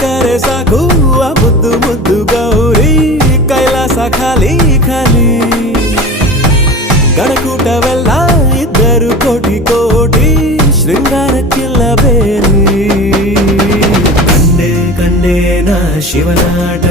ಸಾಕರೆ ಸಾಕು ಆ ಮುದ್ದು ಮುದ್ದು ಗೌರಿ ಕೈಲಾಸ ಖಾಲಿ ಖಾಲಿ ಗಣಕೂಟವೆಲ್ಲ ಇದ್ದರು ಕೋಟಿ ಕೋಟಿ ಶೃಂಗಾರಕ್ಕಿಲ್ಲ ಬೇಲಿ ಕಂಡೆ ಕಂಡೆ ನಾ ಶಿವನಾಟ